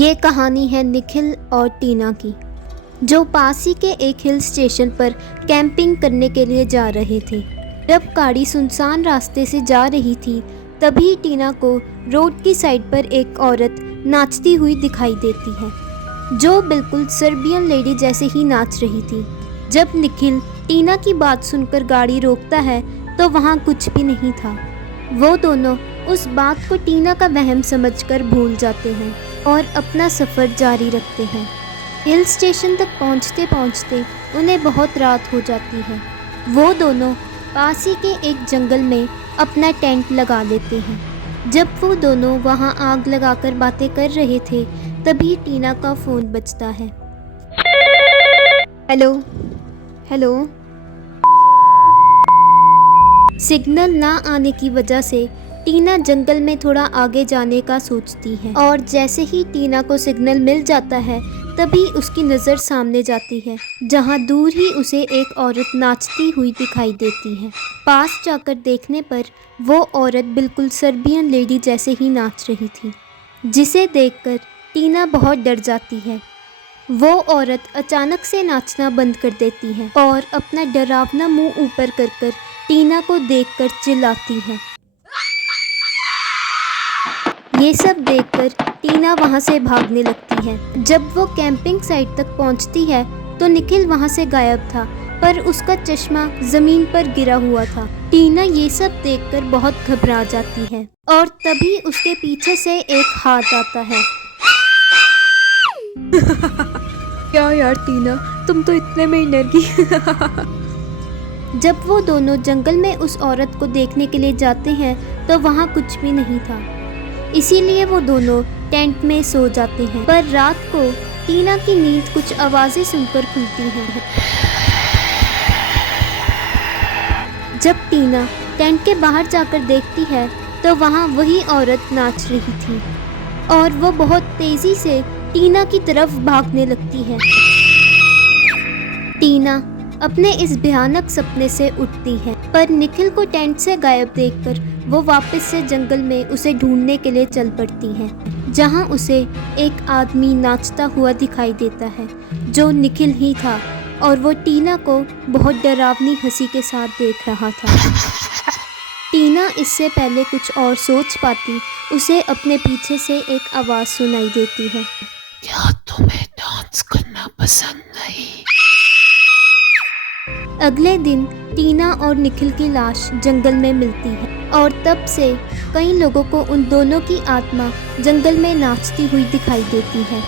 ये कहानी है निखिल और टीना की, जो पास ही के एक हिल स्टेशन पर कैंपिंग करने के लिए जा रहे थे। जब गाड़ी सुनसान रास्ते से जा रही थी, तभी टीना को रोड की साइड पर एक औरत नाचती हुई दिखाई देती है, जो बिल्कुल सर्बियन लेडी जैसे ही नाच रही थी। जब निखिल टीना की बात सुनकर गाड़ी रोकता है, तो वहाँ कुछ भी नहीं था। वो दोनों उस बात को टीना का वहम समझकर भूल जाते हैं और अपना सफ़र जारी रखते हैं। हिल स्टेशन तक पहुंचते पहुंचते उन्हें बहुत रात हो जाती है। वो दोनों पास ही के एक जंगल में अपना टेंट लगा लेते हैं। जब वो दोनों वहां आग लगाकर बातें कर रहे थे, तभी टीना का फ़ोन बजता है। Hello hello. सिग्नल ना आने की वजह से टीना जंगल में थोड़ा आगे जाने का सोचती है, और जैसे ही टीना को सिग्नल मिल जाता है, तभी उसकी नज़र सामने जाती है, जहां दूर ही उसे एक औरत नाचती हुई दिखाई देती है। पास जाकर देखने पर वो औरत बिल्कुल सर्बियन लेडी जैसे ही नाच रही थी, जिसे देखकर टीना बहुत डर जाती है। वो औरत अचानक से नाचना बंद कर देती है और अपना डरावना मुंह ऊपर कर टीना को देखकर चिल्लाती है। ये सब देखकर टीना वहाँ से भागने लगती है। जब वो कैंपिंग साइट तक पहुँचती है, तो निखिल वहाँ से गायब था, पर उसका चश्मा ज़मीन पर गिरा हुआ था। टीना ये सब देखकर बहुत घबरा जाती है, और तभी उसके पीछे से एक हाथ आता है। क्या यार टीना, तुम तो इतने में ही डर गई। जब वो दोनों जंगल में उस औरत को देखने के लिए जाते हैं, तो वहाँ कुछ भी नहीं था। इसीलिए वो दोनों टेंट में सो जाते हैं। पर रात को टीना की नींद कुछ आवाज़ें सुनकर खुलती है। जब टीना टेंट के बाहर जाकर देखती है, तो वहाँ वही औरत नाच रही थी, और वो बहुत तेज़ी से टीना की तरफ भागने लगती है। टीना अपने इस भयानक सपने से उठती है, पर निखिल को टेंट से गायब देखकर वो वापस से जंगल में उसे ढूंढने के लिए चल पड़ती है, जहां उसे एक आदमी नाचता हुआ दिखाई देता है, जो निखिल ही था, और वो टीना को बहुत डरावनी हंसी के साथ देख रहा था। टीना इससे पहले कुछ और सोच पाती, उसे अपने पीछे से एक आवाज़ सुनाई देती है। क्या तुम्हें डांस करना पसंद नहीं? अगले दिन टीना और निखिल की लाश जंगल में मिलती है, और तब से कई लोगों को उन दोनों की आत्मा जंगल में नाचती हुई दिखाई देती है।